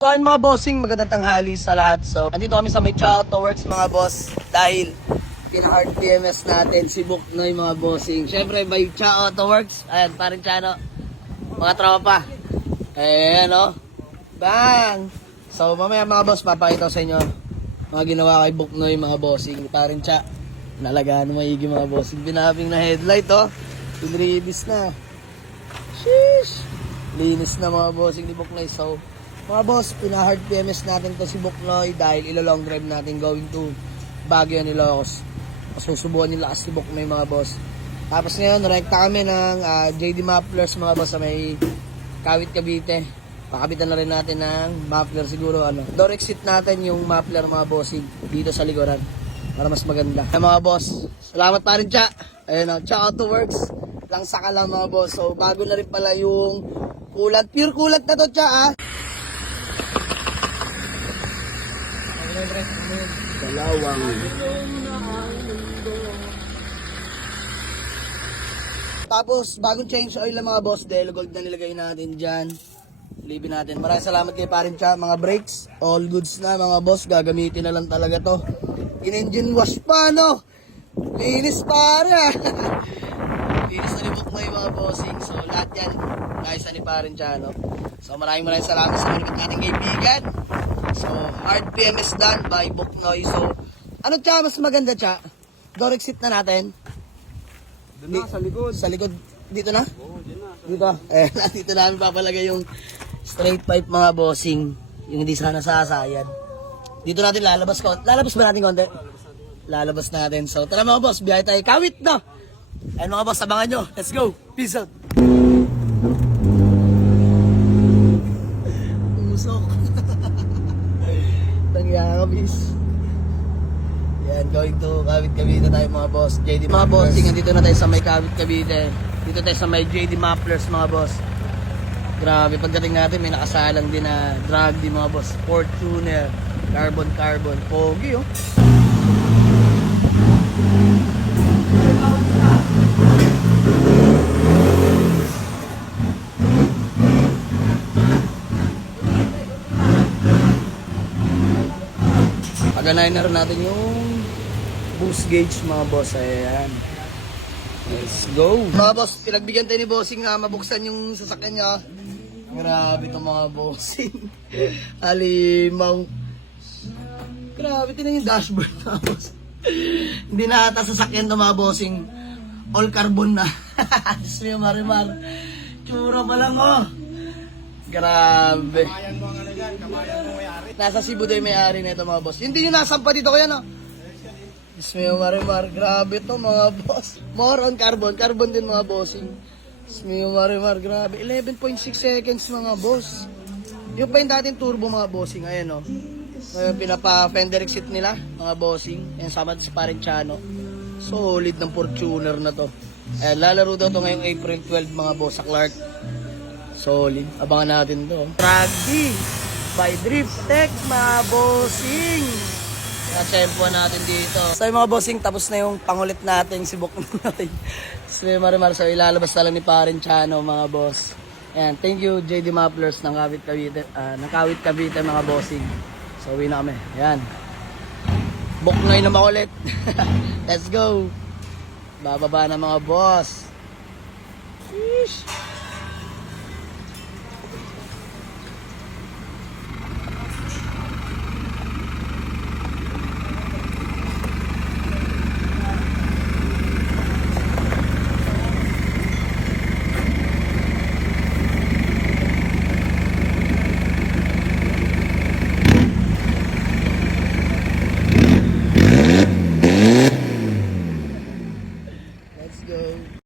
So ayun mga bossing, magandang tanghali sa lahat. So, andito kami sa may Chow Auto Works mga boss dahil pina-hard PMS natin si Buknoy mga bossing. Syempre by Chow Auto Works, ayan, parin Chano, mga tropa. Ayan o, bang! So mamaya mga boss, papakita ko sa inyo mga ginawa kay Buknoy mga bossing. Parin Cha, nalagaan maigi mga bossing. Binabing na headlight o, pinribis na. Sheesh! Linis na mga bossing ni Buknoy. So, mga boss, pina-hard PMS natin to si Buknoy dahil ilo-long drive natin going to Baguio and Ilocos. Susubukan yung lakas si Buknoy mga boss. Tapos ngayon, rekta kami ng JD Mufflers mga boss sa may Kawit Cavite. Pakabitan na rin natin ng muffler siguro. Door exit natin yung muffler mga bossing dito sa likuran para mas maganda. Ay, mga boss, salamat pa rin Cha. Ayun o, Cha Auto Works. Lang saka lang mga boss. So bago na rin pala yung kulat. Pure kulat na to Cha Dalawang. Tapos, bagong change oil na mga boss. Delo gold na nilagay natin dyan. Libin natin. Maraming salamat kay Parin Cha. Mga brakes, all goods na mga boss. Gagamitin na lang talaga to. In-engine wash pa, no? Linis para. Linis na libok mo yung mga bossing. So, lahat yan. Guys, ni Parin Cha, no? So, maraming salamat sa mga ating kaibigan. So, hard PMS done by Buknoy. So, ano Cha, mas maganda Cha? Door exit na natin. Doon na, sa likod. Sa likod, dito na? Oo, dyan na. Dito. Dito namin papalagay yung straight pipe mga bossing. Yung hindi sana sasayan. Dito natin lalabas ko. Lalabas ba natin konti? Lalabas natin. So, tara mga boss, biyahe tayo. Kawit na! Ayun mga boss, abangan nyo. Let's go. Peace out. Usok. Nangyakabis. Yan, going to Kawit Cavite tayo mga boss. JD mga bossing, andito na tayo sa may Kawit Cavite. Dito tayo sa may JD Mufflers mga boss. Grabe, pagdating natin may nakasalang din na drag din mga boss. Fortuner, carbon. Pogi oh. Paganayin na rin natin yung boost gauge mga boss. Ayan. Let's go. Mga boss, pinagbigyan tayo ni bossing na mabuksan yung sasakyan niya. Grabe itong mga bossing. Alimaw. Grabe, tinan yung dashboard mga boss. Hindi na ata sasakyan ito mga bossing. All carbon na. Diyos mo yung marimar. Tsura pa lang oh. Grabe. Kamayan mo ang ano dyan, kamayan mo may-ari. Nasa Cebu daw yung may-ari na ito mga boss. Hindi yung nasampa dito kaya no? Diyos mo yung marimar. Grabe to mga boss. More on carbon. Carbon din mga bossing. Diyos mo yung marimar. Grabe. 11.6 seconds mga boss. Yung pa yung dating turbo mga bossing. Ayan o. Ngayon pinapa-fender exit nila mga bossing. Ayan sama sa Parin Chano. Solid ng Fortuner na to. Ayan, lalaro daw to ngayong April 12 mga boss sa Clark. Solid. Abangan natin to. Raggy by Drift Tech mga bossing. Na-tempo natin dito. So yung mga bossing, tapos na yung pangulit natin si Buknoy. So yung marimar, so ilalabas na lang ni Parin Chano mga boss. Ayan, thank you JD Mufflers ng Kawit Cavite mga bossing. So uwi na kami. Ayan. Buknoy na makulit. Let's go. Bababa na mga boss. Sheesh.